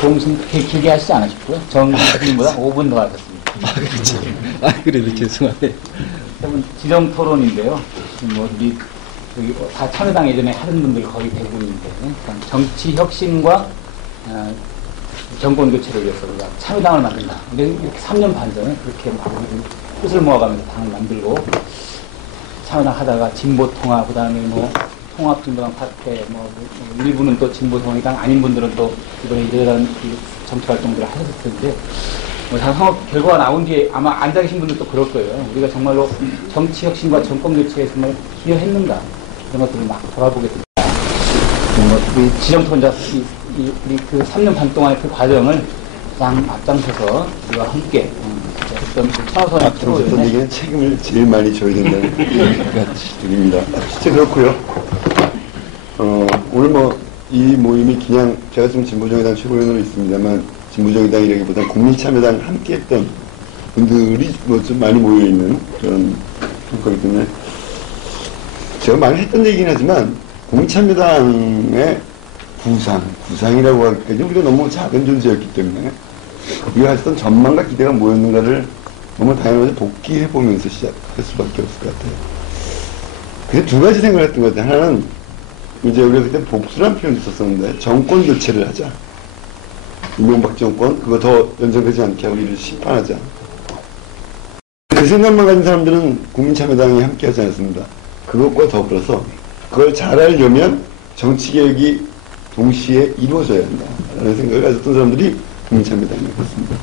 동심 그렇게 길게 하시지 않으셨고요. 정신보다 5분 더 하셨습니다. 그렇죠. 그래도 죄송하네요. 지정 토론인데요. 뭐, 다 참여당 예전에 하던 분들 거의 대부분인데, 정치 혁신과 정권 교체를 위해서 우리가 참여당을 만든다. 근데 이렇게 3년 반 전에 그렇게 뜻을 모아가면서 당을 만들고, 참여당 하다가 진보통합, 그 다음에 뭐, 통합진보당 파태, 일부는 또 진보통합당 아닌 분들은 또 이번에 이러한 정치 활동들을 하셨을 텐데, 상업 결과가 나온 뒤에 아마 앉아 계신 분들도 그럴 거예요. 우리가 정말로 정치 혁신과 정권 교체에 정말 기여했는가, 이런 것들을 막 돌아보게 됩니다. 우리 지정토론자, 우리 그 3년 반 동안의 그 과정을 가장 앞장서서 우리와 함께, 어떤 차우선의 앞장서서 얘기는 책임을 제일 많이 져야 된다는 생각이 듭니다. 진짜 그렇고요. 오늘 이 모임이 그냥 제가 지금 진보정의당 최고위원으로 있습니다만, 진보정의당이라기보다 국민참여당 함께 했던 분들이 좀 많이 모여있는 그런 거기 때문에 제가 많이 했던 얘기긴 하지만, 국민참여당의 구상이라고 하기까지 우리가 너무 작은 존재였기 때문에 우리가 했던 전망과 기대가 뭐였는가를 너무 당연하게 복귀해보면서 시작할 수밖에 없을 것 같아요. 그래서 두 가지 생각을 했던 것 같아요. 하나는 이제 우리가 그때 복수라는 표현을 썼었는데, 정권 교체를 하자. 이명박 정권, 그거 더 연장되지 않게 하고 이를 심판하자. 그 생각만 가진 사람들은 국민참여당이 함께 하지 않았습니다. 그것과 더불어서 그걸 잘하려면 정치개혁이 동시에 이루어져야 한다라는 생각을 가졌던 사람들이 국민참여당이었습니다.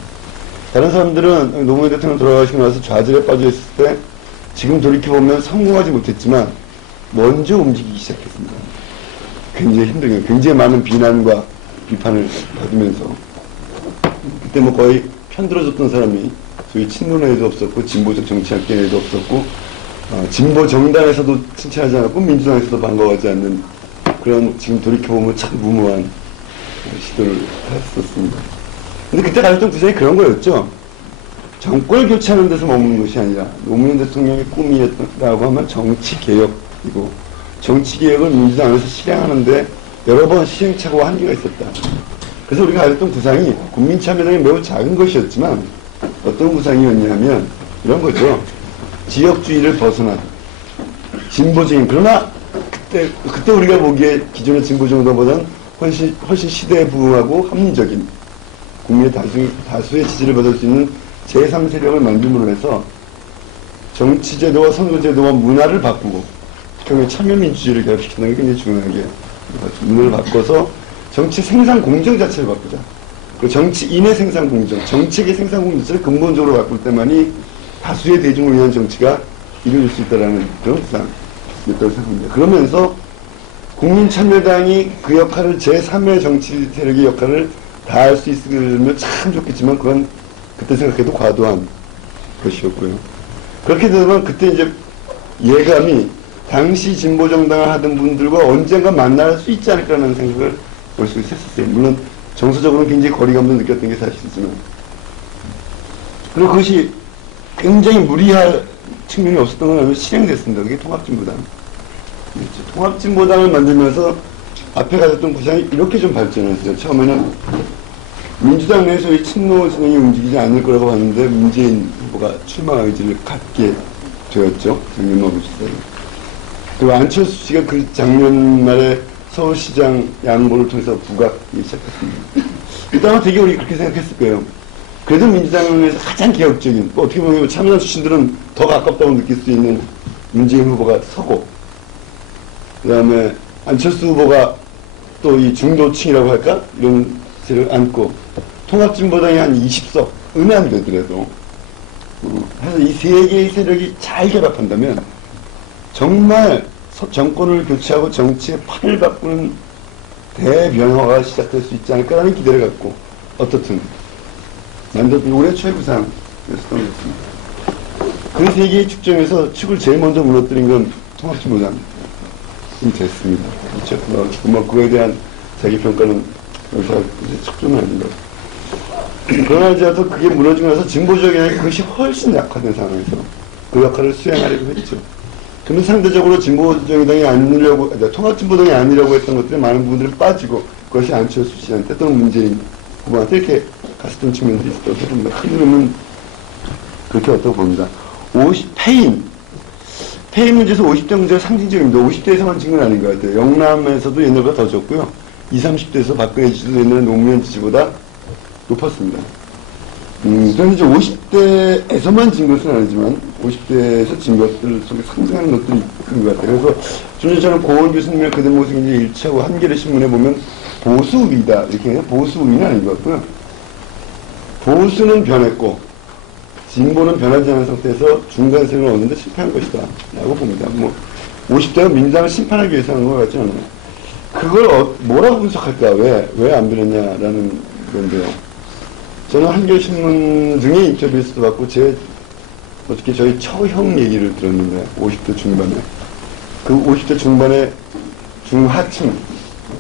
다른 사람들은 노무현 대통령 돌아가시고 나서 좌절에 빠져 있을 때 지금 돌이켜보면 성공하지 못했지만 먼저 움직이기 시작했습니다. 굉장히 힘들게, 굉장히 많은 비난과 비판을 받으면서 그때 거의 편들어줬던 사람이 소위 친노회에도 없었고 진보적 정치학계에도 없었고 진보 정당에서도 칭찬하지 않았고 민주당에서도 반가워하지 않는 그런, 지금 돌이켜보면 참 무모한 시도를 했었습니다. 근데 그때 가졌던 구상이 그런 거였죠. 정권을 교체하는 데서 머무는 것이 아니라 노무현 대통령의 꿈이었다고 하면 정치개혁이고, 정치개혁을 민주당에서 실행하는데 여러 번 시행착오와 한계가 있었다. 그래서 우리가 가졌던 구상이 국민참여당이 매우 작은 것이었지만 어떤 구상이었냐면 이런 거죠. 지역주의를 벗어난 진보적인, 그러나 그때 우리가 보기에 기존의 진보 정당보다는 훨씬 시대에 부응하고 합리적인, 국민의 다수의 지지를 받을 수 있는 제3세력을 만듦으로 해서 정치제도와 선거제도와 문화를 바꾸고, 결국에 참여민주주의를 결합시키는 게 굉장히 중요하게 문화를 바꿔서 정치 생산 공정 자체를 바꾸자. 그 정치인의 생산 공정, 정책의 생산 공정 자체를 근본적으로 바꿀 때만이 다수의 대중을 위한 정치가 이루어질 수 있다는 그런 구상이었다고 생각합니다. 그러면서 국민참여당이 그 역할을, 제3의 정치 세력의 역할을 다할 수 있으면 참 좋겠지만 그건 그때 생각해도 과도한 것이었고요. 그렇게 되면 그때 이제 예감이 당시 진보정당을 하던 분들과 언젠가 만날 수 있지 않을까라는 생각을 머릿속에 했었어요. 물론 정서적으로는 굉장히 거리감도 느꼈던 게 사실이지만, 그리고 그것이 굉장히 무리할 측면이 없었던 건 아니면 실행됐습니다. 그게 통합진보당. 통합진보당을 만들면서 앞에 가졌던 구상이 이렇게 좀 발전했어요. 처음에는 민주당 내에서의 친노 진영이 움직이지 않을 거라고 봤는데 문재인 후보가 출마 의지를 갖게 되었죠. 작년 말부터. 그리고 안철수 씨가 그 작년 말에 서울시장 양보를 통해서 부각하기 시작했습니다. 일단은 되게 우리 그렇게 생각했을 거예요. 그래도 민주당에서 가장 개혁적인, 어떻게 보면 참여당 출신들은 더 가깝다고 느낄 수 있는 문재인 후보가 서고, 그 다음에 안철수 후보가 또 이 중도층이라고 할까? 이런 세력을 안고, 통합진보당이 한 20석, 안 되더라도. 그래서 이 세 개의 세력이 잘 결합한다면, 정말 정권을 교체하고 정치의 판을 바꾸는 대변화가 시작될 수 있지 않을까라는 기대를 갖고, 어떻든, 만들었던 올해 최구상이었던 것 같습니다. 그 세 개의 축정에서 축을 제일 먼저 무너뜨린 건 통합진보당이 됐습니다. 그렇죠. 그거에 대한 자기 평가는 여기서 축정은 아닌 것 같아요. 그러나 이제 또 그게 무너지고 나서 진보적인 그것이 훨씬 약화된 상황에서 그 역할을 수행하려고 했죠. 그러면 상대적으로 진보정의당이 아니려고, 통합진보당이 아니려고 했던 것들이 많은 부분들이 빠지고, 것이 안철수 씨한테 또는 문재인 후보한테 이렇게 갔었던 측면들이 있었다고 봅니다. 큰 그림은 그렇게 어떻게 봅니다. 페인 문제에서 50대 문제가 상징적입니다. 50대에서만 찍은 건 아닌 것 같아요. 영남에서도 옛날보다 더 졌고요. 20, 30대에서 박근혜 지지도 옛날 노무현 지지보다 높았습니다. 그래서 이제 50대에서만 진 것은 아니지만 50대에서 진 것들 속에 상승하는 것들이 있는 것 같아요. 그래서 좀 전에 저는 고원 교수님의 그대 모습이 이제 일치하고 한겨레 신문에 보면 보수위다 이렇게 해서 보수위는 아닌 것 같고요. 보수는 변했고 진보는 변하지 않은 상태에서 중간 세력을 얻는데 실패한 것이다 라고 봅니다. 뭐 50대가 민주당을 심판하기 위해서 하는 것 같지 않아요. 그걸 뭐라고 분석할까? 왜 안 변했냐라는 건데요. 저는 한겨레신문 등의 인터뷰에서도 받고 어떻게 저희 처형 얘기를 들었는데 50대 중반에 그 50대 중반에 중하층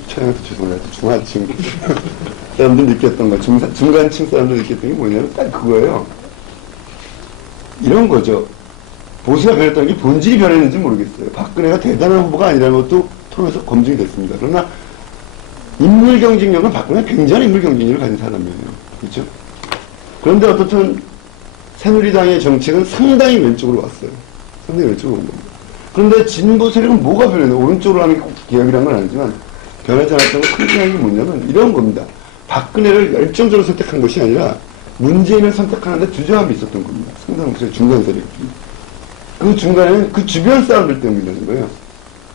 처형한테 죄송합니다. 중하층 사람들 느꼈던 거 중간층 사람들 느꼈던 게 뭐냐면 딱 그거예요. 이런 거죠. 보수가 변했다는 게 본질이 변했는지 모르겠어요. 박근혜가 대단한 후보가 아니라는 것도 토론에서 검증이 됐습니다. 그러나 인물 경쟁력은 박근혜가 굉장히 인물 경쟁력을 가진 사람이에요. 그렇죠? 그런데 어떻든 새누리당의 정책은 상당히 왼쪽으로 왔어요. 상당히 왼쪽으로 온 겁니다. 그런데 진보 세력은 뭐가 변했나요? 오른쪽으로 하는 게 개혁이라는 건 아니지만 변하지 않았던 건 큰 영향이 뭐냐면 이런 겁니다. 박근혜를 열정적으로 선택한 것이 아니라 문재인을 선택하는데 주저함이 있었던 겁니다. 상당히 중간 세력. 그 중간에는 그 주변 사람들 때문이라는 거예요.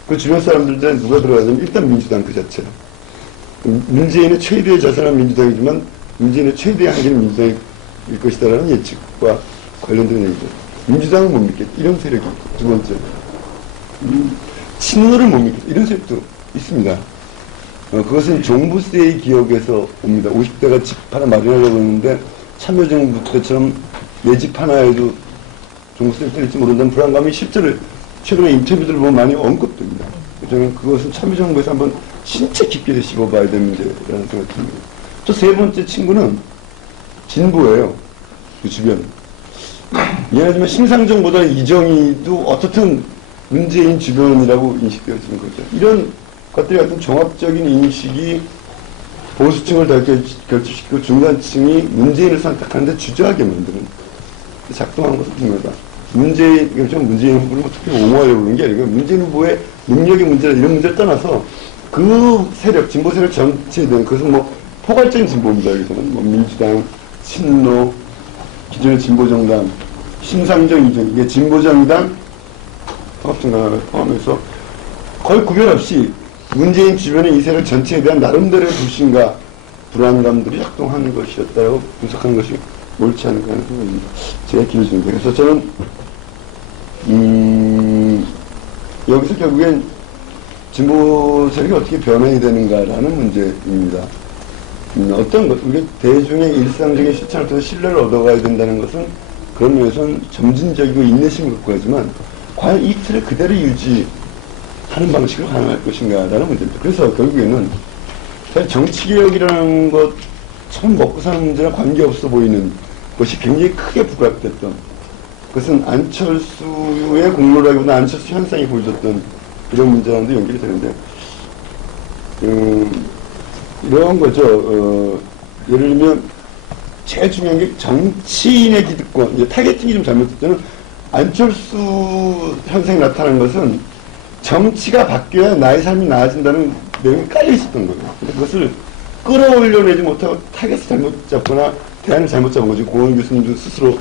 그 주변 사람들한테 누가 들어가냐면 일단 민주당 그 자체. 문재인의 최대의 자산은 민주당이지만 문재인의 최대의 한계는 민주당일 것이다라는 예측과 관련된 얘기죠. 민주당은 못 믿겠다. 이런 세력이 두 번째. 친노를 못 믿겠다. 이런 세력도 있습니다. 그것은 종부세의 기억에서 옵니다. 50대가 집 하나 마련하려고 했는데 참여정부 때처럼 내 집 하나에도 종부세를 때릴지 모른다는 불안감이 실제로 최근에 인터뷰들을 보면 많이 언급됩니다. 저는 그것은 참여정부에서 한번 진짜 깊게 씹어봐야 되는 문제라는 생각이 듭니다. 또 세 번째 친구는 진보예요. 그 주변. 미안하지만 심상정보다 이정희도 어떻든 문재인 주변이라고 인식되어지는 거죠. 이런 것들이 같은 종합적인 인식이 보수층을 더 결집시키고 중간층이 문재인을 선택하는데 주저하게 만드는 작동한 것을 봅니다. 문재인 후보를 특히 옹호하려고 그러는 게 아니고 문재인 후보의 능력의 문제나 이런 문제를 떠나서 그 세력, 진보 세력 전체에 대한 그것은 뭐 포괄적인 진보입니다. 여기서는 뭐 민주당, 친노, 기존의 진보정당, 심상정, 이정 이게 진보정당, 통합정당을 포함해서 거의 구별 없이 문재인 주변의 이 세력 전체에 대한 나름대로의 불신과 불안감들이 작동하는 것이었다고 분석하는 것이 옳지 않을까 하는 생각입니다. 제가 길어지는데. 그래서 저는, 여기서 결국엔 진보 세력이 어떻게 변해야 되는가라는 문제입니다. 어떤 것, 우리 대중의 일상적인 실천을 통해 신뢰를 얻어가야 된다는 것은 그런 면에서는 점진적이고 인내심을 갖고 하지만 과연 이 틀을 그대로 유지하는 방식으로 가능할 것인가라는 문제입니다. 그래서 결국에는 사실 정치개혁이라는 것 참 먹고 사는 문제랑 관계없어 보이는 것이 굉장히 크게 부각됐던 그것은 안철수의 공로라기보다 안철수 현상이 보여줬던 이런 문제랑도 연결이 되는데 이런 거죠. 예를 들면 제일 중요한 게 정치인의 기득권, 이제 타겟팅이 좀 잘못됐잖아요. 안철수 현상이 나타난 것은 정치가 바뀌어야 나의 삶이 나아진다는 내용이 깔려 있었던 거예요. 근데 그것을 끌어올려내지 못하고 타겟을 잘못 잡거나 대안을 잘못 잡은 거지. 고원 교수님도 스스로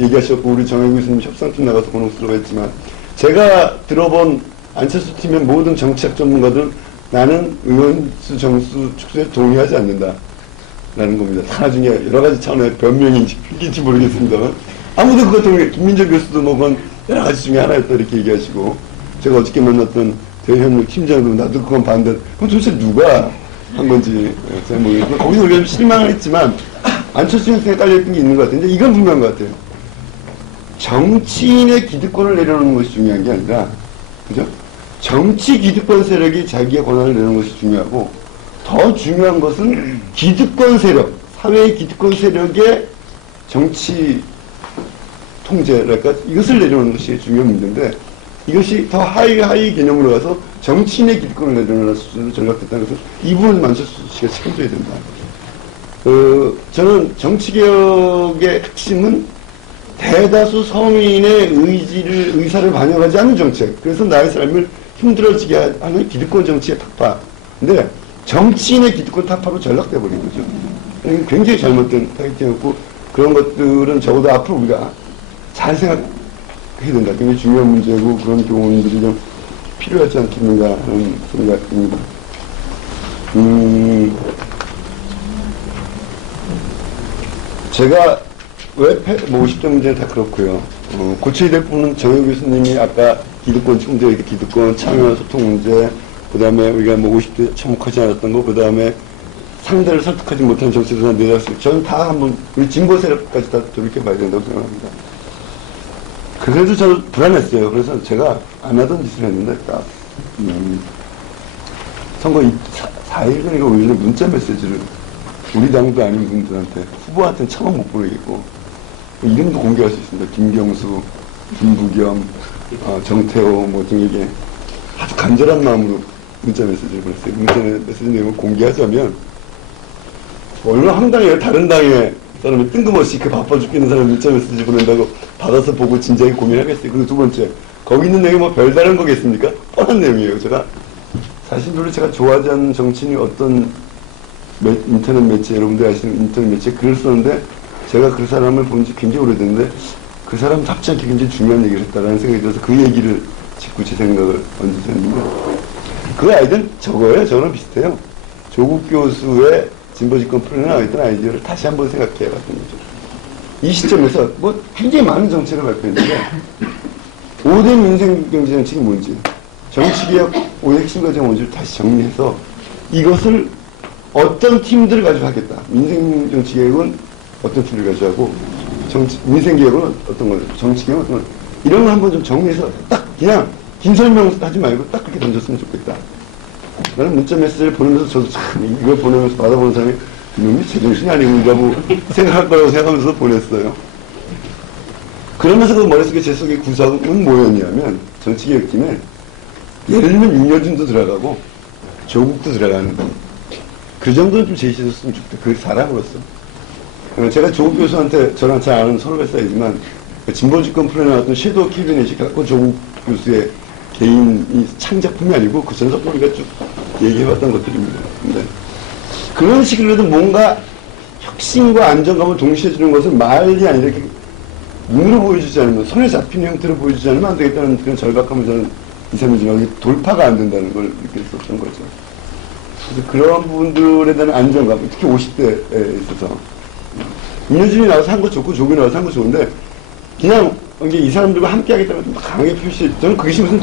얘기하셨고 우리 정혜 교수님 협상팀 나가서 곤혹스러워 했지만 제가 들어본 안철수 팀의 모든 정치학 전문가들은 나는 의원수 정수 축소에 동의하지 않는다 라는 겁니다. 나중에 여러 가지 차원의 변명인지 필기인지 모르겠습니다만 아무도 그거 동의해. 김민정 교수도 뭐 그건 여러 가지 중에 하나였다 이렇게 얘기하시고 제가 어저께 만났던 대현무 팀장도 나도 그건 반대. 그럼 도대체 누가 한 건지 잘 모르겠고 거기서 우리가 좀 실망을 했지만 안철수 현상에 깔려있던 게 있는 것 같은데 이건 분명한 것 같아요. 정치인의 기득권을 내려놓는 것이 중요한 게 아니라 그죠? 정치 기득권 세력이 자기의 권한을 내놓는 것이 중요하고 더 중요한 것은 기득권 세력, 사회의 기득권 세력의 정치 통제랄까 이것을 내려놓는 것이 중요한 문제인데 이것이 더 하이 개념으로 가서 정치인의 기득권을 내려놓는 수준으로 전락됐다는 것은 이 부분을 만철수 씨가 책임져야 된다. 저는 정치개혁의 핵심은 대다수 서민의 의사를 반영하지 않는 정책. 그래서 나의 삶을 힘들어지게 하는 기득권 정치의 타파. 근데 정치인의 기득권 타파로 전락돼 버린 거죠. 굉장히 잘못된 타이틀이었고, 그런 것들은 적어도 앞으로 우리가 잘 생각해야 된다. 굉장히 중요한 문제고, 그런 교훈들이 좀 필요하지 않겠는가 하는 생각입니다. 제가 왜 50대 문제는 다 그렇고요. 고쳐야 될 부분은 정혜 교수님이 아까 기득권 충돌, 기득권 참여 소통 문제, 그 다음에 우리가 50대 참혹하지 않았던 거, 그 다음에 상대를 설득하지 못하는 정치를 내놨어요. 저는 다 한번 우리 진보 세력까지 다 돌이켜봐야 된다고 생각합니다. 그래도 저는 불안했어요. 그래서 제가 안 하던 짓을 했는데 딱 선거 4일 전에 오히려 문자 메시지를 우리 당도 아닌 분들한테, 후보한테는 차마 못 보내겠고, 이름도 공개할 수 있습니다. 김경수, 김부겸, 정태호 뭐 등에게 아주 간절한 마음으로 문자 메시지를 보냈어요. 문자 메시지 내용을 공개하자면 얼마나 황당해요. 다른 당의 사람이 뜬금없이 그 바빠 죽겠는 사람이 문자 메시지 보낸다고 받아서 보고 진지하게 고민하겠어요. 그리고 두 번째, 거기 있는 내용이 뭐 별다른 거겠습니까? 뻔한 내용이에요. 제가 사실 별로 제가 좋아하지 않는 정치인이 어떤 인터넷 매체, 여러분들 아시는 인터넷 매체에 글을 썼는데, 제가 그 사람을 본 지 굉장히 오래됐는데 그 사람답지 않게 굉장히 중요한 얘기를 했다라는 생각이 들어서 그 얘기를 짚고 제 생각을 얹으셨는데, 그 아이디어는 저거예요. 저거랑 비슷해요. 조국 교수의 진보집권 풀어내 나와있던 아이디어를 다시 한번 생각해 봤던 거죠. 이 시점에서 뭐 굉장히 많은 정책을 발표했는데 5대 민생경제 정책이 뭔지, 정치개혁 5대 핵심 과제가 뭔지를 다시 정리해서 이것을 어떤 팀들을 가지고 하겠다. 민생정치개혁은 어떤 팀을 가지고 하고, 민생개혁은 어떤 거예요. 정치개혁은 어떤 거예요. 이런 걸 한번 좀 정리해서 딱 그냥 긴 설명 하지 말고 딱 그렇게 던졌으면 좋겠다. 나는 문자 메시지를 보내면서 저도 참 이걸 보내면서 받아보는 사람이 이놈이 제정신이 아니군가고 생각할 거라고 생각하면서 보냈어요. 그러면서 그 머릿속에 제 속의 구성은 뭐였냐면, 정치개혁팀에 예를 들면 윤여준도 들어가고 조국도 들어가는 거. 그 정도는 좀 제시해줬으면 좋겠다. 그 사람으로서. 제가 조국 교수한테 저랑 잘 아는 서로가 사이지만, 진보집권 풀어나왔던 섀도우 캐비넷이 갖고 조국 교수의 개인이 창작품이 아니고 그 전석 우리가 쭉 얘기해봤던 것들입니다. 근데 그런 식으로도 뭔가 혁신과 안정감을 동시에 주는 것을 말이 아니라 이렇게 눈으로 보여주지 않으면, 손에 잡히는 형태로 보여주지 않으면 안 되겠다는 그런 절박함을 저는 이 삶을 지나고 돌파가 안 된다는 걸 느꼈었던 거죠. 그래서 그런 부분들에 대한 안정감, 특히 50대에 있어서 윤여준이 나와서 한 거 좋고 조국이 나와서 한 거 좋은데, 그냥 이제 이 사람들과 함께 하겠다고 강하게 표시, 저는 그것이 무슨,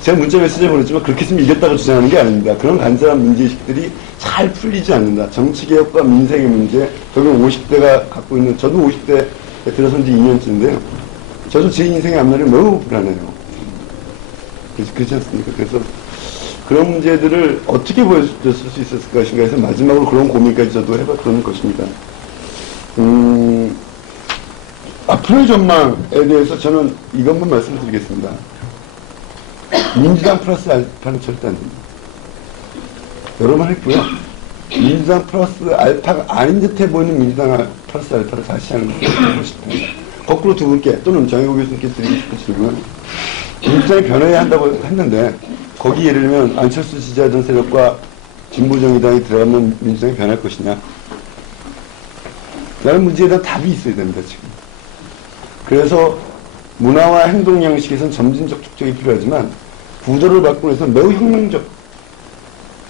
제가 문자 메시지를 보냈지만 그렇게 했으면 이겼다고 주장하는 게 아닙니다. 그런 간절한 문제의식들이 잘 풀리지 않는다. 정치개혁과 민생의 문제, 결국 50대가 갖고 있는, 저도 50대에 들어선 지 2년째인데요. 저도 제 인생의 앞날이 너무 불안해요. 그렇지 않습니까? 그래서 그런 문제들을 어떻게 보여줬을 수 있었을 것인가 해서 마지막으로 그런 고민까지 저도 해봤던 것입니다. 앞으로의 전망에 대해서 저는 이것만 말씀드리겠습니다. 민주당 플러스 알파는 절대 안 됩니다. 여러 번 했고요. 민주당 플러스 알파가 아닌 듯해 보이는 민주당 플러스 알파를 다시 하는 것을 하고 싶습니다. 거꾸로 두 분께 또는 정혜고 교수님께 드리고 싶은 질문은, 민주당이 변해야 한다고 했는데 거기 예를 들면 안철수 지지하던 세력과 진보정의당이 들어가면 민주당이 변할 것이냐, 라는 문제에 대한 답이 있어야 됩니다. 지금. 그래서 문화와 행동 양식에서는 점진적 축적이 필요하지만 구도를 바꾸기 위해서 매우 혁명적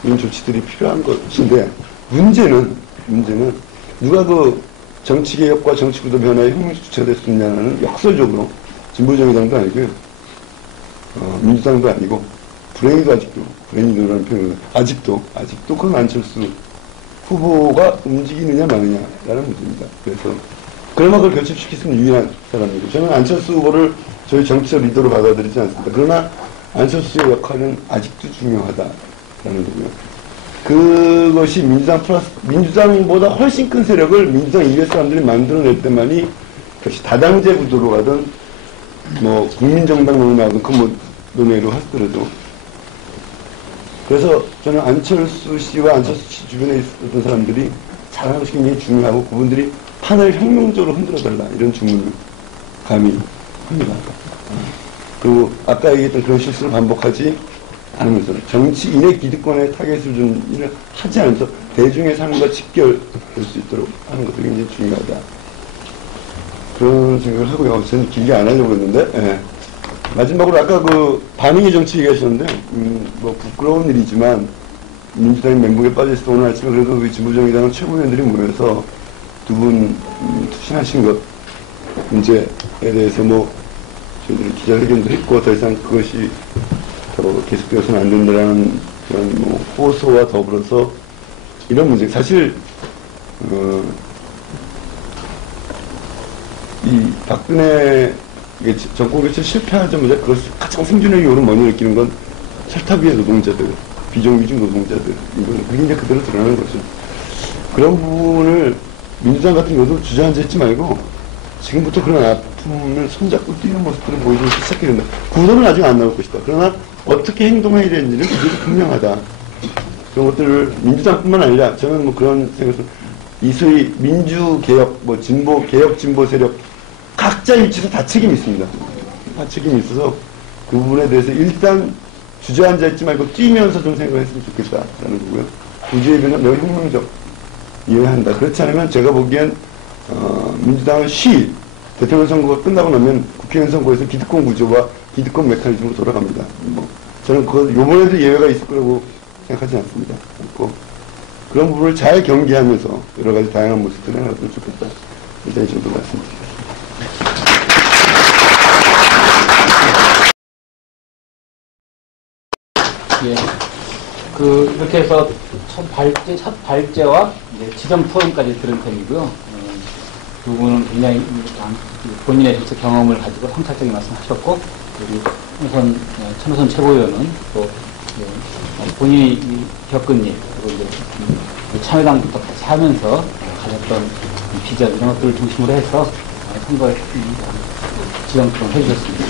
이런 조치들이 필요한 것인데, 문제는 누가 그 정치개혁과 정치구도 변화에 혁명적 조치가 될 수 있냐는, 역설적으로 진보정의당도 아니고요, 민주당도 아니고 불행히도라는 표현을, 아직도 그건 안철수 후보가 움직이느냐 마느냐라는 문제입니다. 그래서 그러나 그걸 결집시킬 수 있는 유일한 사람이고, 저는 안철수 후보를 저희 정치적 리더로 받아들이지 않습니다. 그러나 안철수의 역할은 아직도 중요하다라는 거고요. 그것이 민주당보다 훨씬 큰 세력을 민주당 이외 사람들이 만들어낼 때만이, 그것이 다당제 구도로 가든 뭐 국민정당 논의하든 그 뭐 논의로 하더라도 그래서 저는 안철수 씨와 안철수 씨 주변에 있었던 사람들이 잘하는 것이 굉장히 중요하고 그분들이 판을 혁명적으로 흔들어달라 이런 주문을 감히 합니다. 그리고 아까 얘기했던 그런 실수를 반복하지 않으면서 정치인의 기득권에 타겟을 준 일을 하지 않으면서 대중의 삶과 직결될 수 있도록 하는 것도 굉장히 중요하다. 그런 생각을 하고요. 저는 길게 안 하려고 했는데, 예. 마지막으로 아까 그 반응의 정치 얘기하셨는데, 뭐 부끄러운 일이지만 민주당이 멘붕에 빠져있을 때 오늘 아침에 그래도 우리 진보정의당 최고위원들이 모여서 두 분 투신하신 것 문제에 대해서 뭐 저희들이 기자회견도 했고 더 이상 그것이 더 계속되어서는 안 된다라는 그런 뭐 호소와 더불어서 이런 문제 사실 이 박근혜 정권 교체 실패하자마자 그것을 가장 생존의 이유로 먼저 느끼는 건 철탑 위의 노동자들, 비정규직 노동자들 이건 그게 이제 그대로 드러나는 거죠. 그런 부분을 민주당 같은 경우도 주저앉아 있지 말고 지금부터 그런 아픔을 손잡고 뛰는 모습들을 보여주기 시작해야 된다. 구도는 아직 안 나올 것이다. 그러나 어떻게 행동해야 되는지는 그게 분명하다. 그런 것들을 민주당뿐만 아니라 저는 뭐 그런 생각을 이 소위 민주개혁, 뭐 진보, 개혁 진보 세력 각자 위치에서 다 책임이 있습니다. 다 책임이 있어서 그 부분에 대해서 일단 주저앉아 있지 말고 뛰면서 좀 생각을 했으면 좋겠다라는 거고요. 구제의 변화 매우 혁명적 이해한다. 그렇지 않으면 제가 보기엔 민주당은 대통령 선거가 끝나고 나면 국회의원 선거에서 기득권 구조와 기득권 메커니즘으로 돌아갑니다. 뭐 저는 요번에도 예외가 있을 거라고 생각하지 않습니다. 그런 부분을 잘 경계하면서 여러 가지 다양한 모습들을 해놨으면 좋겠다. 일단 이 정도 말씀드립니다. 예. 이렇게 해서 첫 발제와 이제 지점 토론까지 들은 셈이고요. 두 분은 굉장히 본인의 정책 경험을 가지고 성찰적인 말씀하셨고, 그리고 천호선 최고위원은 또 본인이 겪은 일, 그리고 이제 참여당부터 같이 하면서 가졌던 비전 이런 것들을 중심으로 해서 선거에 지점 토론 해주셨습니다.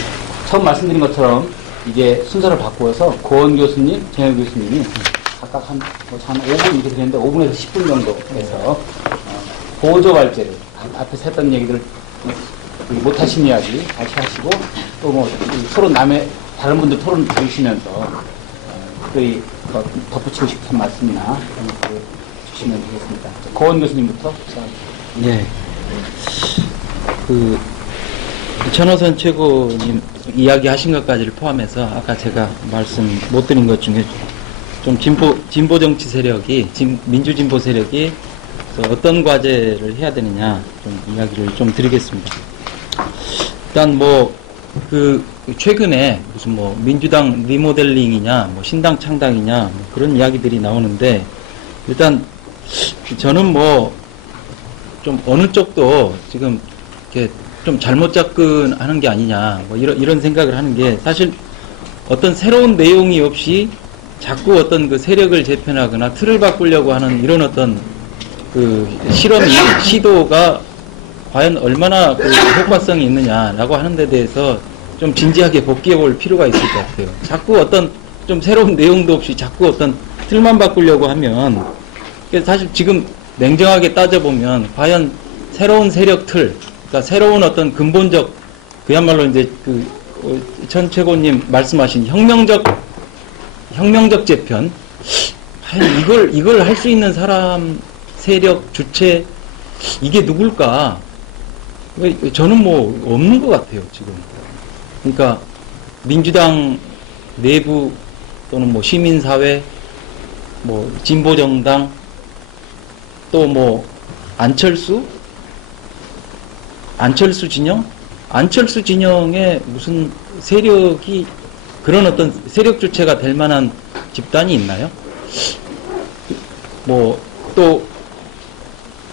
처음 말씀드린 것처럼 이게 순서를 바꾸어서 고원 교수님, 정현 교수님이 각각 한 5분 이렇게 드렸는데 5분에서 10분 정도 해서 보조 발제를 앞에서 했던 얘기들 못하신 이야기 다시 하시고 또 뭐 토론 다른 분들 토론 들으시면서 특별히 덧붙이고 싶은 말씀이나 그런 것들을 주시면 되겠습니다. 고원 교수님부터. 예. 천호선 최고님 이야기하신 것까지를 포함해서 아까 제가 말씀 못 드린 것 중에 좀 진보 정치 세력이 민주진보 세력이 어떤 과제를 해야 되느냐 좀 이야기를 좀 드리겠습니다. 일단 최근에 무슨 민주당 리모델링이냐 신당 창당이냐 그런 이야기들이 나오는데 일단 저는 좀 어느 쪽도 지금 이렇게 좀 잘못 접근하는 게 아니냐 이런 생각을 하는 게 사실 어떤 새로운 내용이 없이 자꾸 어떤 그 세력을 재편하거나 틀을 바꾸려고 하는 이런 어떤 시도가 과연 얼마나 효과성이 있느냐라고 하는 데 대해서 좀 진지하게 복귀해 볼 필요가 있을 것 같아요. 자꾸 어떤 좀 새로운 내용도 없이 자꾸 어떤 틀만 바꾸려고 하면 사실 지금 냉정하게 따져보면 과연 새로운 세력 틀, 그러니까 새로운 어떤 근본적 그야말로 이제 천 최고님 말씀하신 혁명적 재편 과연 이걸 할 수 있는 사람 세력 주체 이게 누굴까? 저는 없는 것 같아요 지금. 그러니까 민주당 내부 또는 시민사회, 진보정당 또 안철수 진영? 안철수 진영에 무슨 세력이 그런 어떤 세력 주체가 될 만한 집단이 있나요? 또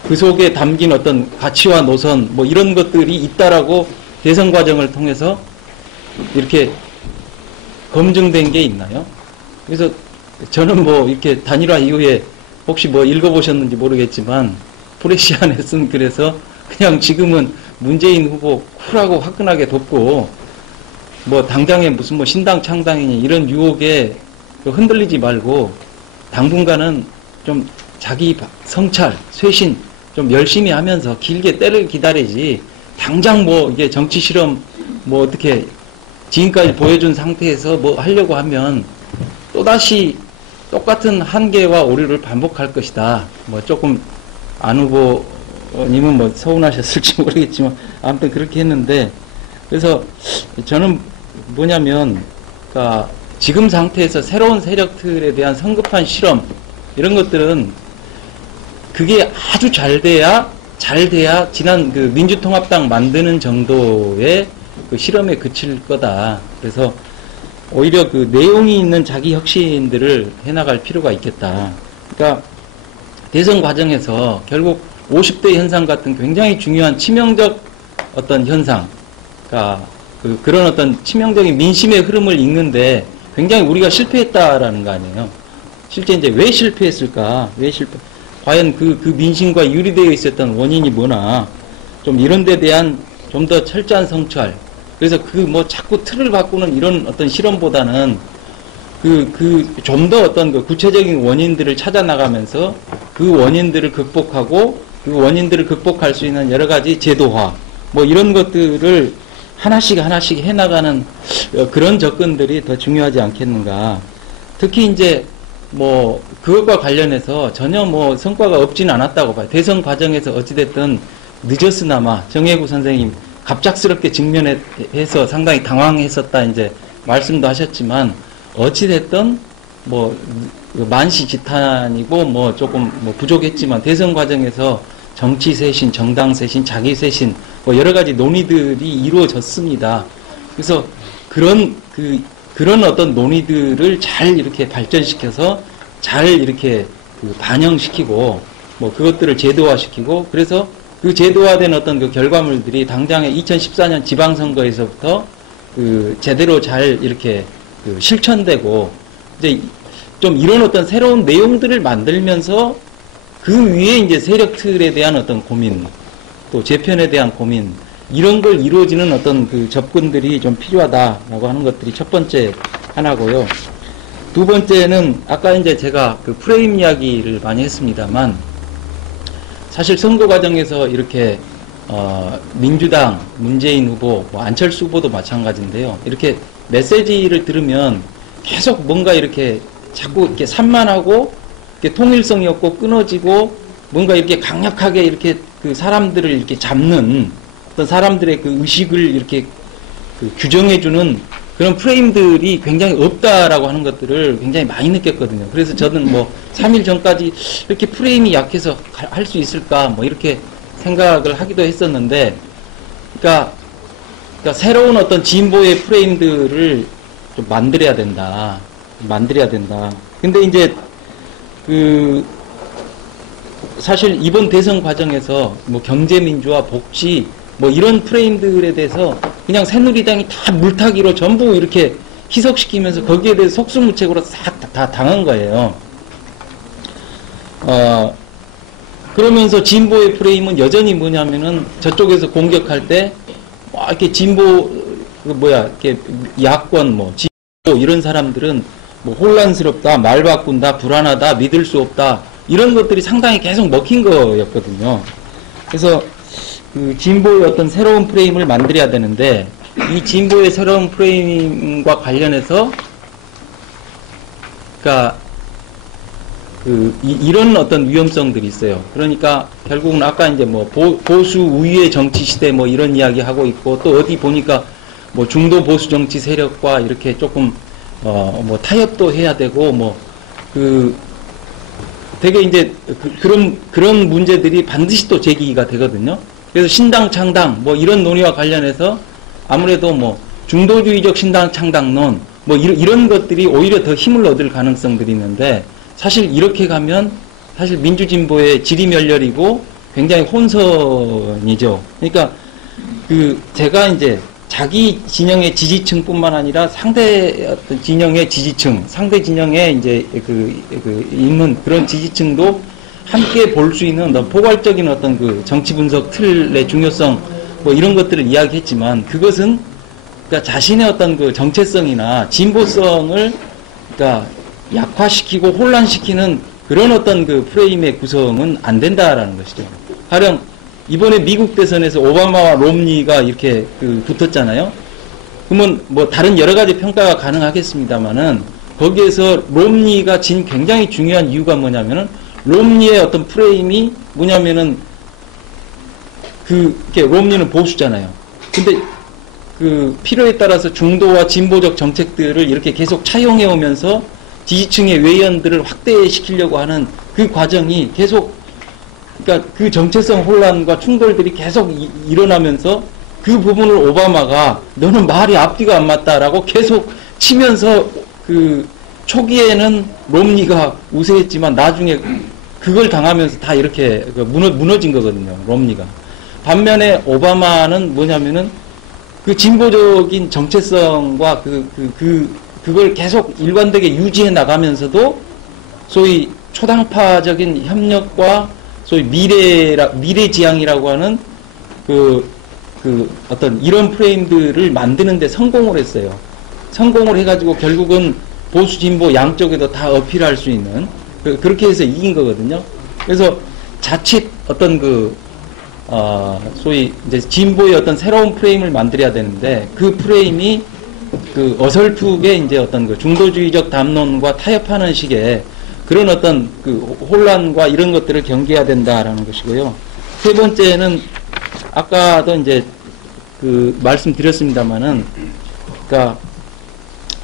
그 속에 담긴 어떤 가치와 노선 이런 것들이 있다라고 대선 과정을 통해서 이렇게 검증된 게 있나요? 그래서 저는 이렇게 단일화 이후에 혹시 읽어보셨는지 모르겠지만 프레시안에 쓴 글에서 그냥 지금은 문재인 후보 쿨하고 화끈하게 돕고 당장에 무슨 신당 창당이니 이런 유혹에 흔들리지 말고 당분간은 좀 자기 성찰, 쇄신 좀 열심히 하면서 길게 때를 기다리지 당장 뭐 이게 정치 실험 뭐 어떻게 지금까지 보여준 상태에서 뭐 하려고 하면 또다시 똑같은 한계와 오류를 반복할 것이다. 뭐 조금 안 후보님은 뭐 서운하셨을지 모르겠지만 아무튼 그렇게 했는데, 그래서 저는 뭐냐면 그러니까 지금 상태에서 새로운 세력들에 대한 성급한 실험 이런 것들은 그게 아주 잘 돼야 지난 그 민주통합당 만드는 정도의 그 실험에 그칠 거다. 그래서 오히려 그 내용이 있는 자기 혁신들을 해나갈 필요가 있겠다. 그러니까 대선 과정에서 결국 50대 현상 같은 굉장히 중요한 치명적 어떤 현상, 그러니까 그런 어떤 치명적인 민심의 흐름을 읽는데 굉장히 우리가 실패했다라는 거 아니에요. 실제 이제 왜 실패했을까? 과연 그 민심과 유리되어 있었던 원인이 뭐나, 좀 이런 데 대한 좀 더 철저한 성찰. 그래서 뭐 자꾸 틀을 바꾸는 이런 어떤 실험보다는 좀 더 어떤 그 구체적인 원인들을 찾아 나가면서 그 원인들을 극복하고 그 원인들을 극복할 수 있는 여러 가지 제도화, 뭐 이런 것들을 하나씩 해나가는 그런 접근들이 더 중요하지 않겠는가. 특히 이제 뭐 그것과 관련해서 전혀 뭐 성과가 없지는 않았다고 봐요. 대선 과정에서 어찌됐든 늦었으나마 정혜구 선생님 갑작스럽게 직면해서 상당히 당황했었다 이제 말씀도 하셨지만, 어찌됐든 뭐 만시지탄이고 뭐 조금 뭐 부족했지만 대선 과정에서 정치 쇄신, 정당 쇄신, 자기 쇄신 뭐 여러 가지 논의들이 이루어졌습니다. 그래서 그런 어떤 논의들을 잘 이렇게 발전시켜서 잘 이렇게 반영시키고 뭐 그것들을 제도화시키고, 그래서 그 제도화된 어떤 그 결과물들이 당장의 2014년 지방선거에서부터 제대로 잘 이렇게 실천되고, 이제 좀 이런 어떤 새로운 내용들을 만들면서 그 위에 이제 세력틀에 대한 어떤 고민, 또 재편에 대한 고민, 이런 걸 이루어지는 어떤 그 접근들이 좀 필요하다라고 하는 것들이 첫 번째 하나고요. 두 번째는 아까 이제 제가 그 프레임 이야기를 많이 했습니다만, 사실 선거 과정에서 이렇게 민주당, 문재인 후보, 뭐 안철수 후보도 마찬가지인데요. 이렇게 메시지를 들으면 계속 뭔가 이렇게 자꾸 이렇게 산만하고 이렇게 통일성이 없고 끊어지고 뭔가 이렇게 강력하게 이렇게 그 사람들을 이렇게 잡는 어떤 사람들의 그 의식을 이렇게 규정해주는 그런 프레임들이 굉장히 없다라고 하는 것들을 굉장히 많이 느꼈거든요. 그래서 저는 뭐 3일 전까지 이렇게 프레임이 약해서 할 수 있을까 뭐 이렇게 생각을 하기도 했었는데, 그러니까 새로운 어떤 진보의 프레임들을 좀 만들어야 된다. 근데 이제 사실 이번 대선 과정에서 뭐 경제민주화, 복지 뭐 이런 프레임들에 대해서 그냥 새누리당이 다 물타기로 전부 이렇게 희석시키면서 거기에 대해서 속수무책으로 싹 다 당한 거예요. 그러면서 진보의 프레임은 여전히 뭐냐면은 저쪽에서 공격할 때 이렇게 진보 이렇게 야권 뭐 진보 이런 사람들은 뭐 혼란스럽다, 말 바꾼다, 불안하다, 믿을 수 없다, 이런 것들이 상당히 계속 먹힌 거였거든요. 그래서 그 진보의 어떤 새로운 프레임을 만들어야 되는데, 이 진보의 새로운 프레임과 관련해서 그러니까 이런 어떤 위험성들이 있어요. 그러니까 결국은 아까 이제 뭐 보수 우위의 정치 시대 뭐 이런 이야기 하고 있고, 또 어디 보니까 뭐 중도 보수 정치 세력과 이렇게 조금 뭐 타협도 해야 되고 뭐 되게 이제 그런 문제들이 반드시 또 제기가 되거든요. 그래서 신당 창당 뭐 이런 논의와 관련해서 아무래도 뭐 중도주의적 신당 창당론 뭐 이런 것들이 오히려 더 힘을 얻을 가능성들이 있는데, 사실 이렇게 가면 사실 민주진보의 지리멸렬이고 굉장히 혼선이죠. 그러니까 제가 이제 자기 진영의 지지층뿐만 아니라 상대 진영의 지지층, 상대 진영에 이제 있는 그런 지지층도 함께 볼 수 있는 포괄적인 어떤 그 정치 분석 틀의 중요성 뭐 이런 것들을 이야기했지만, 그것은 그러니까 자신의 어떤 그 정체성이나 진보성을 그러니까 약화시키고 혼란시키는 그런 어떤 그 프레임의 구성은 안 된다라는 것이죠. 가령 이번에 미국 대선에서 오바마와 롬니가 이렇게 그 붙었잖아요. 그러면 뭐 다른 여러 가지 평가가 가능하겠습니다만은 거기에서 롬니가 진 굉장히 중요한 이유가 뭐냐면은 롬니의 어떤 프레임이 뭐냐면은 이렇게 롬니는 보수잖아요. 근데 그 필요에 따라서 중도와 진보적 정책들을 이렇게 계속 차용해 오면서 지지층의 외연들을 확대시키려고 하는 그 과정이 계속, 그러니까 그 정체성 혼란과 충돌들이 계속 일어나면서 그 부분을 오바마가 너는 말이 앞뒤가 안 맞다라고 계속 치면서 그 초기에는 롬니가 우세했지만 나중에 그걸 당하면서 다 이렇게 무너진 거거든요. 롬니가. 반면에 오바마는 뭐냐면은 그 진보적인 정체성과 그걸 계속 일관되게 유지해 나가면서도 소위 초당파적인 협력과 소위 미래지향이라고 하는 어떤 이런 프레임들을 만드는데 성공을 했어요. 성공을 해가지고 결국은 보수 진보 양쪽에도 다 어필할 수 있는 그렇게 해서 이긴 거거든요. 그래서 자칫 어떤 소위 이제 진보의 어떤 새로운 프레임을 만들어야 되는데 그 프레임이 그 어설프게 이제 어떤 그 중도주의적 담론과 타협하는 식의 그런 어떤 그 혼란과 이런 것들을 경계해야 된다라는 것이고요. 세 번째는 아까도 이제 그 말씀드렸습니다만은 그러니까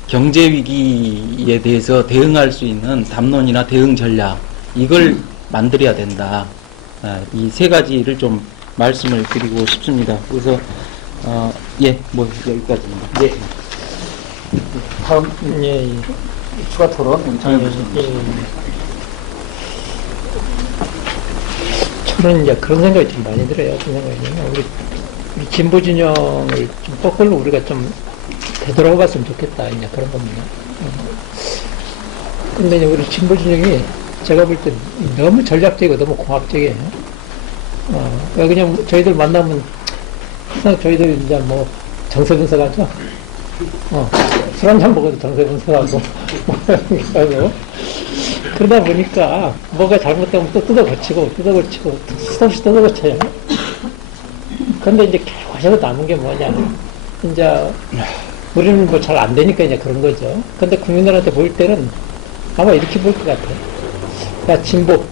경제 위기에 대해서 대응할 수 있는 담론이나 대응 전략 이걸 만들어야 된다. 이 세 가지를 좀 말씀을 드리고 싶습니다. 그래서 뭐 여기까지입니다. 예. 다음 추가 토론 정해 주십니다. 저는 이제 그런 생각이 좀 많이 들어요. 어떤 생각이냐면 우리 진보 진영을 좀 거꾸로 우리가 좀 되돌아봤으면 좋겠다. 이제 그런 겁니다. 근데 이제 우리 진보 진영이 제가 볼 때 너무 전략적이고 너무 공학적이에요. 그냥 저희들 만나면 항상 저희들 이제 뭐 정세 분석하죠. 술 한잔 먹어도 정세 분석하고 그러다 보니까 뭐가 잘못되면 또 뜯어고치고 수없이 뜯어고쳐요. 근데 이제 결과적으로 남은 게 뭐냐. 이제 우리는 뭐 잘 안 되니까 이제 그런 거죠. 근데 국민들한테 보일 때는 아마 이렇게 보일 것 같아요. 야, 진보.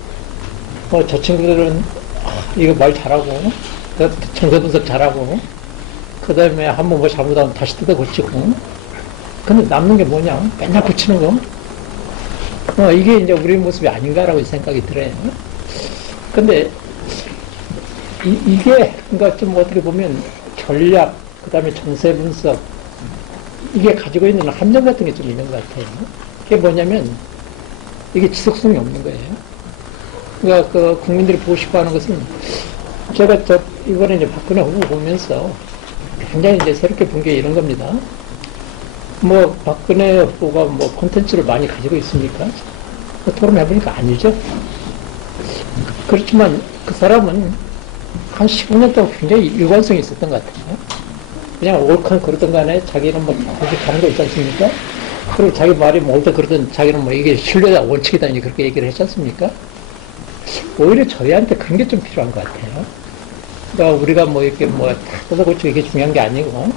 저 친구들은 이거 말 잘하고, 정세 분석 잘하고, 그 다음에 한번 뭐 잘못하면 다시 뜯어 고치고. 근데 남는 게 뭐냐? 맨날 고치는 거. 이게 이제 우리 모습이 아닌가라고 생각이 들어요. 근데 이게, 그러니까 좀 어떻게 보면 전략, 그 다음에 정세 분석, 이게 가지고 있는 함정 같은 게 좀 있는 것 같아요. 그게 뭐냐면, 이게 지속성이 없는 거예요. 그러니까 그 국민들이 보고 싶어 하는 것은, 제가 이번에 이제 박근혜 후보 보면서 굉장히 이제 새롭게 본 게 이런 겁니다. 뭐, 박근혜 후보가 뭐 콘텐츠를 많이 가지고 있습니까? 토론해보니까 아니죠. 그렇지만 그 사람은 한 15년 동안 굉장히 일관성이 있었던 것 같아요. 그냥 옳건 그러든 간에 자기는 뭐 고집하는 거 있지 않습니까? 그리고 자기 말이 뭐 옳다 그러든 자기는 뭐 이게 신뢰다 원칙이다 그렇게 얘기를 했지 않습니까? 오히려 저희한테 그런 게 좀 필요한 것 같아요. 그러니까 우리가 뭐 이렇게 뭐 뜯어고치고 이게 중요한 게 아니고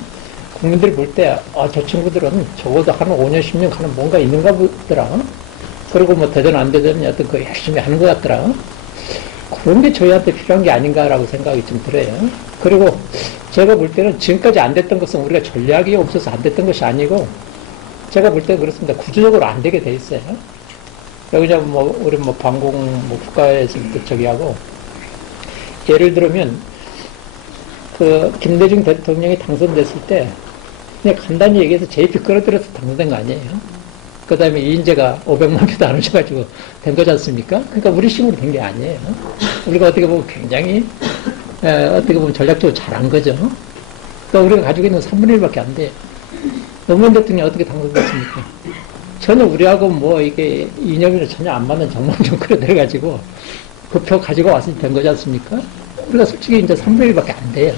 국민들이 볼 때 저 친구들은 적어도 한 5년 10년 가는 뭔가 있는가 보더라. 그리고 뭐 되든 안 되든 어떤 거 열심히 하는 것 같더라. 그런 게 저희한테 필요한 게 아닌가라고 생각이 좀 들어요. 그리고 제가 볼 때는 지금까지 안 됐던 것은 우리가 전략이 없어서 안 됐던 것이 아니고 제가 볼 때는 그렇습니다. 구조적으로 안 되게 돼 있어요. 그냥 뭐 우리 뭐 방공 뭐 국가에서 저기 하고 예를 들면 그 김대중 대통령이 당선됐을 때 그냥 간단히 얘기해서 JP 끌어들여서 당선된 거 아니에요. 그 다음에 이인재가 500만 표도 안 오셔가지고 된 거지 않습니까? 그러니까 우리 식으로 된 게 아니에요. 우리가 어떻게 보면 굉장히 어떻게 보면 전략적으로 잘한 거죠. 또 우리가 가지고 있는 3분의 1밖에 안 돼요. 노무현 대통령이 어떻게 당선됐습니까? 전혀 우리하고 뭐 이게 이념이나 전혀 안 맞는 정몽 좀 끌어내려가지고 그 표 가지고 와서 된 거지 않습니까? 우리가 솔직히 이제 3분의 1밖에 안 돼요.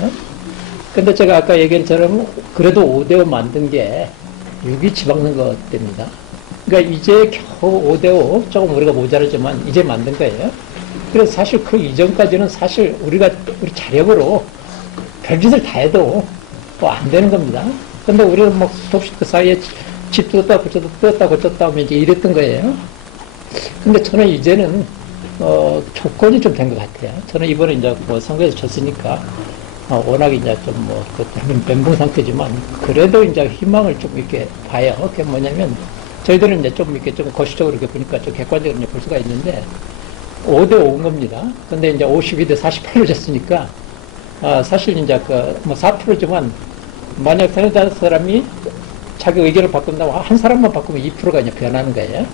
근데 제가 아까 얘기한 것처럼 그래도 5대5 만든 게 6.27 지방선거 때입니다. 그러니까 이제 겨우 5대5 조금 우리가 모자라지만 이제 만든 거예요. 그래서 사실 그 이전까지는 사실 우리 자력으로 별짓을 다 해도 뭐 안 되는 겁니다. 근데 우리는 뭐 수없이 그 사이에 집 뜯었다 고쳤다 뜯었다 고쳤다 하면 이제 이랬던 거예요. 근데 저는 이제는 조건이 좀 된 것 같아요. 저는 이번에 이제 뭐 선거에서 졌으니까 워낙 이제 좀 뭐 멘붕 상태지만 그래도 이제 희망을 좀 이렇게 봐요. 그게 뭐냐면 저희들은 이제 좀 이렇게 좀 거시적으로 이렇게 보니까 좀 객관적으로 이제 볼 수가 있는데 5대5인 겁니다. 근데 이제 52대 48로 졌으니까 사실 이제 뭐 4%지만 만약 다른 사람이 자기 의견을 바꾼다고 한 사람만 바꾸면 2%가 이제 변하는 거예요.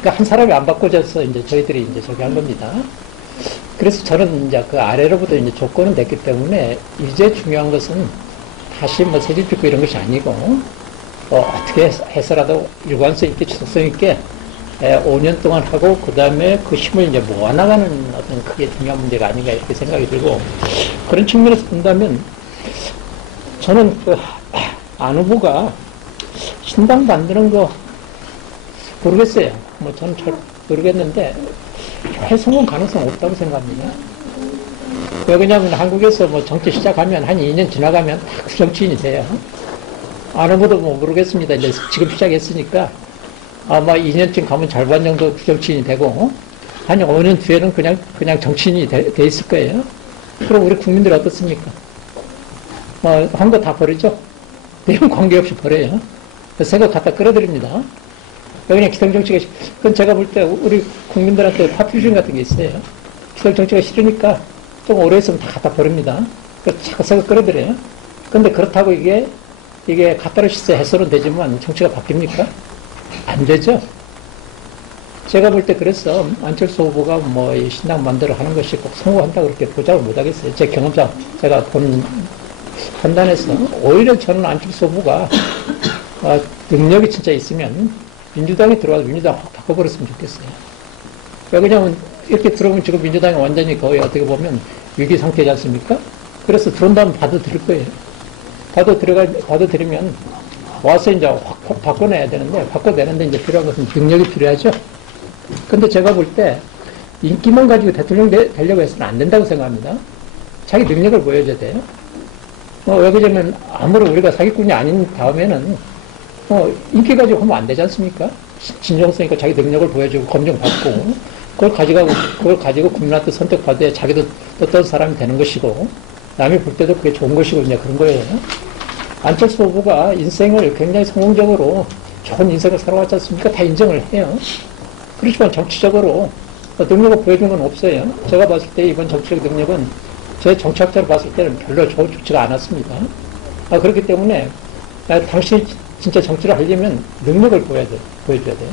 그러니까 한 사람이 안 바꿔져서 이제 저희들이 이제 저기 한 겁니다. 그래서 저는 이제 그 아래로부터 이제 조건은 됐기 때문에 이제 중요한 것은 다시 뭐 새집 짓고 이런 것이 아니고 어떻게 해서라도 일관성 있게 지속성 있게 5년 동안 하고 그 다음에 그 힘을 이제 모아나가는 어떤 크게 중요한 문제가 아닌가 이렇게 생각이 들고 그런 측면에서 본다면 저는 안 후보가 신당 만드는 거 모르겠어요. 뭐 저는 잘 모르겠는데 성공 가능성 없다고 생각합니다. 왜 그러냐면 한국에서 뭐 정치 시작하면 한 2년 지나가면 다 정치인이 돼요. 안 후보도 뭐 모르겠습니다. 이제 지금 시작했으니까 아마 2년쯤 가면 절반 정도 정치인이 되고 한 5년 뒤에는 그냥 정치인이 돼 있을 거예요. 그럼 우리 국민들이 어떻습니까? 한 거 다 버리죠? 내용 관계없이 버려요. 생각 갖다 끌어들입니다. 그냥 기성정치가, 그건 제가 볼 때 우리 국민들한테 파퓨전 같은 게 있어요. 기성정치가 싫으니까 좀 오래 있으면 다 갖다 버립니다. 그래서 자꾸 생각 끌어들여요. 근데 그렇다고 이게 카타르시스 해소는 되지만 정치가 바뀝니까? 안 되죠? 제가 볼 때 그래서 안철수 후보가 뭐 이 신당 만들어 하는 것이 꼭 성공한다고 그렇게 보장을 못 하겠어요. 제 경험상 제가 본 판단에서 오히려 저는 안철수 후보가 능력이 진짜 있으면 민주당에 들어와서 민주당 확 바꿔버렸으면 좋겠어요. 왜 그러냐면 이렇게 들어오면 지금 민주당이 완전히 거의 어떻게 보면 위기 상태지 않습니까? 그래서 들어온다면 받아들일 거예요. 받아들이면 와서 이제 확 바꿔내야 되는데 바꿔내는데 이제 필요한 것은 능력이 필요하죠. 근데 제가 볼 때 인기만 가지고 대통령 되려고 해서는 안 된다고 생각합니다. 자기 능력을 보여줘야 돼요. 왜 그러냐면 아무리 우리가 사기꾼이 아닌 다음에는 인기 가지고 하면 안 되지 않습니까? 진정성 있고 자기 능력을 보여주고 검증받고 그걸 가지고 국민한테 선택받아야 자기도 어떤 사람이 되는 것이고 남이 볼 때도 그게 좋은 것이고 이제 그런 거예요. 안철수 후보가 인생을 굉장히 성공적으로 좋은 인생을 살아왔지 않습니까? 다 인정을 해요. 그렇지만 정치적으로 능력을 보여준 건 없어요. 제가 봤을 때 이번 정치적 능력은 제 정치학자로 봤을 때는 별로 좋지가 않았습니다. 그렇기 때문에 당신이 진짜 정치를 하려면 능력을 보여줘야 돼요.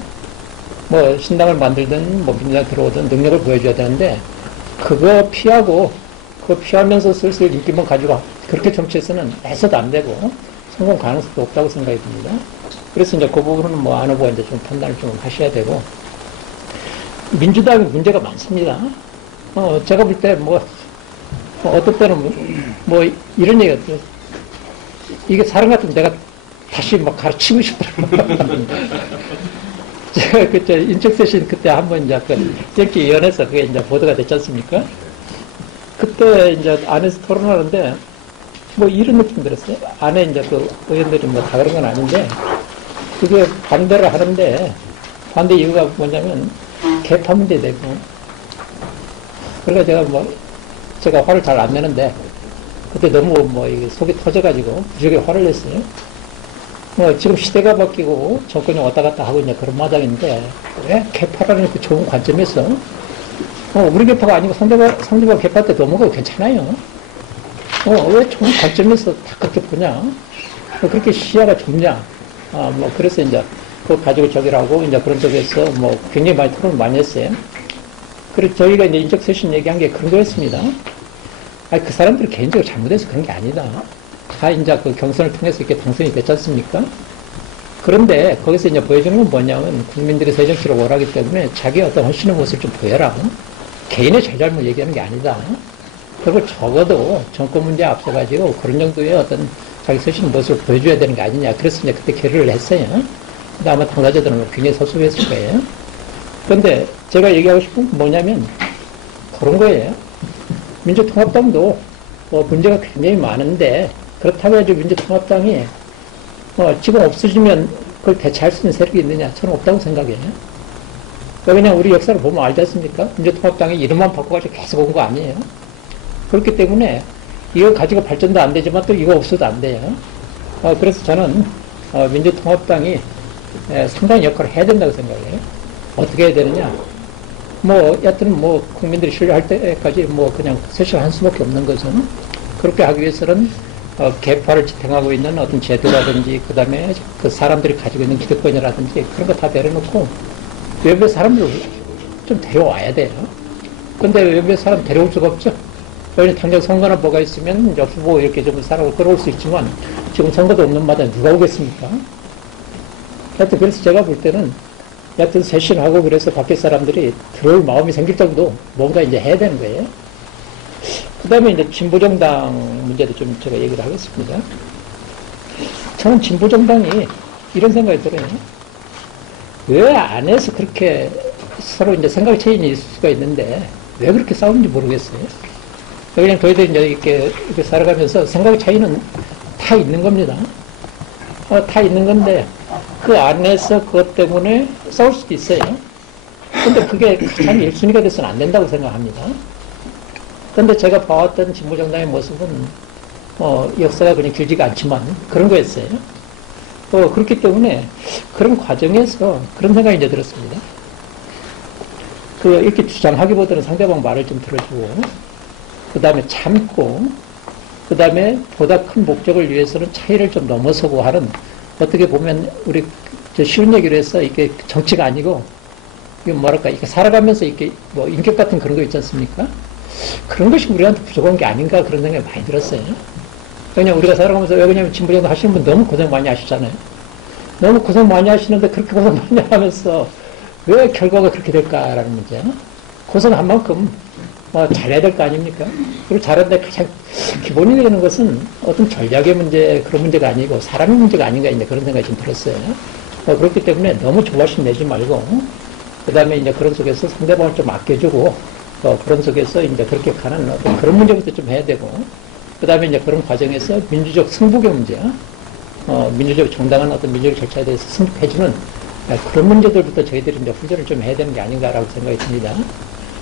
뭐 신당을 만들든 뭐 민주당 들어오든 능력을 보여줘야 되는데 그거 피하면서 슬슬 인기만 가지고 그렇게 정치에서는 해서도 안 되고 성공 가능성도 없다고 생각이 듭니다. 그래서 이제 그 부분은 뭐 안 후보가 이제 좀 판단을 좀 하셔야 되고 민주당이 문제가 많습니다. 제가 볼 때 어떨 때는 뭐 이런 얘기가 있어요. 이게 사람 같으면 내가 다시 막 가르치고 싶더라고요. 제가 그때 인적쇄신 그때 한번 이제 정치위원회에서 그게 이제 보도가 됐지 않습니까? 그때 이제 안에서 토론하는데 뭐 이런 느낌 들었어요. 안에 이제 그 의원들이 뭐 다 그런 건 아닌데 그게 반대를 하는데 반대 이유가 뭐냐면 개파 문제 되고 그러니까 제가 화를 잘 안 내는데 그때 너무 이게 속이 터져가지고 무지하게 화를 냈어요. 지금 시대가 바뀌고 정권이 왔다 갔다 하고 이제 그런 마당인데 왜 개파라는 그 좋은 관점에서 우리 개파가 아니고 상대방 개파 때 넘어가도 괜찮아요. 왜 좋은 관점에서 다 그렇게 보냐? 그렇게 시야가 좁냐? 그래서 이제 그거 가지고 저기를 하고 이제 그런 쪽에서 굉장히 많이 토론을 많이 했어요. 그래서 저희가 이제 인적쇄신 얘기한 게 그런 거였습니다. 그 사람들이 개인적으로 잘못해서 그런 게 아니다. 다 이제 그 경선을 통해서 이렇게 당선이 됐지 않습니까? 그런데 거기서 이제 보여주는 건 뭐냐면 국민들이 새 정치를 원하기 때문에 자기의 어떤 헌신의 모습을 좀 보여라. 개인의 잘잘못 얘기하는 게 아니다. 그리고 적어도 정권 문제에 앞서가지고 그런 정도의 어떤 자기 서신 모습을 보여줘야 되는 게 아니냐. 그래서 이제 그때 결의를 했어요. 근데 아마 당사자들은 굉장히 섭섭했을 거예요. 그런데 제가 얘기하고 싶은 건 뭐냐면 그런 거예요. 민주통합당도 문제가 굉장히 많은데 그렇다고 해서 민주통합당이 지금 없어지면 그걸 대체할 수 있는 세력이 있느냐? 저는 없다고 생각해요. 그냥 우리 역사를 보면 알지 않습니까? 민주통합당이 이름만 바꿔가지고 계속 온 거 아니에요. 그렇기 때문에 이거 가지고 발전도 안 되지만 또 이거 없어도 안 돼요. 그래서 저는 민주통합당이 상당히 역할을 해야 된다고 생각해요. 어떻게 해야 되느냐? 여하튼 국민들이 신뢰할 때까지 그냥 쇄신할 수밖에 없는 것은 그렇게 하기 위해서는 개파를 지탱하고 있는 어떤 제도라든지 그 다음에 그 사람들이 가지고 있는 기득권이라든지 그런 거 다 내려놓고 외부의 사람들을 좀 데려와야 돼요. 근데 외부의 사람 데려올 수가 없죠. 왜냐면 당장 선거나 뭐가 있으면 이제 후보 이렇게 좀 사람을 끌어올 수 있지만 지금 선거도 없는 마다 누가 오겠습니까? 하여튼 그래서 제가 볼 때는 여하튼 쇄신하고 그래서 밖에 사람들이 들어올 마음이 생길 정도 뭔가 이제 해야 되는 거예요. 그 다음에 이제 진보정당 문제도 좀 제가 얘기를 하겠습니다. 저는 진보정당이 이런 생각이 들어요. 왜 안에서 그렇게 서로 이제 생각 차이는 있을 수가 있는데 왜 그렇게 싸우는지 모르겠어요. 그냥 저희들이 이제 이렇게 살아가면서 생각 차이는 다 있는 겁니다. 다 있는 건데 그 안에서 그것 때문에 싸울 수도 있어요. 근데 그게 가장 1순위가 돼서는 안 된다고 생각합니다. 근데 제가 봐왔던 진보정당의 모습은 역사가 그냥 길지가 않지만 그런 거였어요. 그렇기 때문에 그런 과정에서 그런 생각이 이제 들었습니다. 이렇게 주장하기보다는 상대방 말을 좀 들어주고 그 다음에 참고 그 다음에 보다 큰 목적을 위해서는 차이를 좀 넘어서고 하는 어떻게 보면 우리 쉬운 얘기로 해서 이게 정치가 아니고 이게 뭐랄까 이렇게 살아가면서 이렇게 인격 같은 그런 거 있지 않습니까? 그런 것이 우리한테 부족한 게 아닌가 그런 생각이 많이 들었어요. 그냥 우리가 살아가면서 왜 그러냐면 진보정당 하시는 분 너무 고생 많이 하시잖아요. 너무 고생 많이 하시는데 그렇게 고생 많이 하면서 왜 결과가 그렇게 될까라는 문제. 고생한 만큼 잘해야 될 거 아닙니까? 그리고 잘하는데 가장 기본이 되는 것은 어떤 전략의 문제 그런 문제가 아니고 사람의 문제가 아닌가 이제 그런 생각이 좀 들었어요. 그렇기 때문에 너무 조바심 내지 말고 그 다음에 이제 그런 속에서 상대방을 좀 아껴주고 그런 속에서 이제 그렇게 가는 어떤 그런 문제부터 좀 해야 되고 그 다음에 이제 그런 과정에서 민주적 승복의 문제 민주적 정당한 어떤 민주적 절차에 대해서 승복해주는 그런 문제들부터 저희들이 이제 훈련을 좀 해야 되는 게 아닌가라고 생각이 듭니다.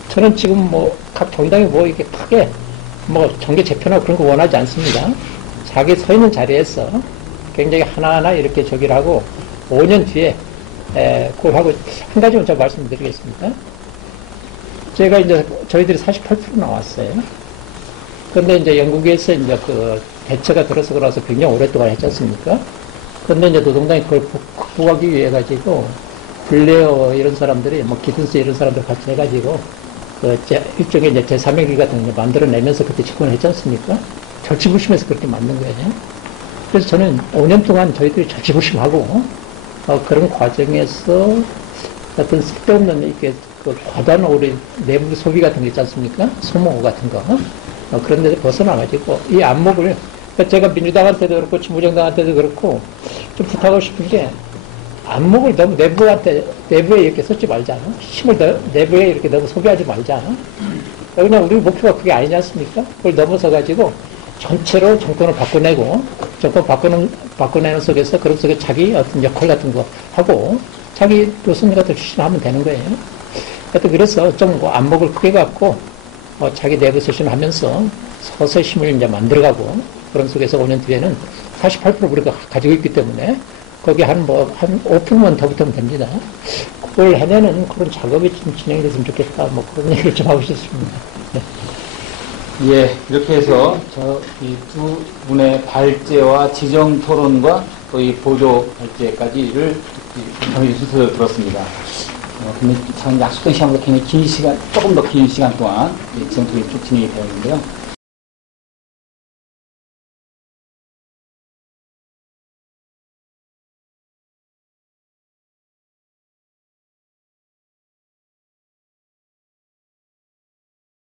저는 지금 각 정당이 이렇게 크게 정계 재편하고 그런 거 원하지 않습니다. 자기 서 있는 자리에서 굉장히 하나하나 이렇게 저기를 하고 5년 뒤에 그걸 하고 한 가지만 제가 말씀드리겠습니다. 제가 이제 저희들이 48% 나왔어요. 근데 이제 영국에서 이제 그 대처가 들어서 그래서 굉장히 오랫동안 했지 않습니까? 근데 이제 노동당이 그걸 극복하기 위해 가지고 블레어 이런 사람들이 기든스 이런 사람들 같이 해가지고 일종의 이제 제3회기 같은 거 만들어내면서 그때 집권을 했지 않습니까? 절치부심해서 그렇게 만든 거예요. 그래서 저는 5년 동안 저희들이 절치부심하고 그런 과정에서 어떤 쓸데없는 이렇게 과도한 우리 내부 소비 같은 거 있지 않습니까? 소모 같은 거. 그런 데서 벗어나가지고 이 안목을 제가 민주당한테도 그렇고 진보정당한테도 그렇고 좀 부탁하고 싶은 게 안목을 너무 내부에 이렇게 쏟지 말자. 힘을 내부에 이렇게 너무 소비하지 말자. 그냥 우리 목표가 그게 아니지 않습니까? 그걸 넘어서가지고 전체로 정권을 바꿔내고 정권 바꿔내는 속에서 그런 속에 자기 어떤 역할 같은 거 하고 자기 노선 같은 거 추진하면 되는 거예요. 하여튼 그래서 좀 안목을 크게 갖고 자기 내부 쇄신하면서 서서히 힘을 이제 만들어가고 그런 속에서 5년 뒤에는 48% 우리가 가지고 있기 때문에 거기 한 5%만 더 붙으면 됩니다. 그걸 해내는 그런 작업이 좀 진행이 됐으면 좋겠다. 그런 얘기를 좀 하고 싶습니다. 네. 예, 이렇게 해서 이 두 분의 발제와 지정 토론과 또 이 보조 발제까지를 정해진 순서로 들었습니다. 근데 참 약속된 시간보다 굉장히 긴 시간, 조금 더 긴 시간 동안 지정 토론이 쭉 진행이 되었는데요.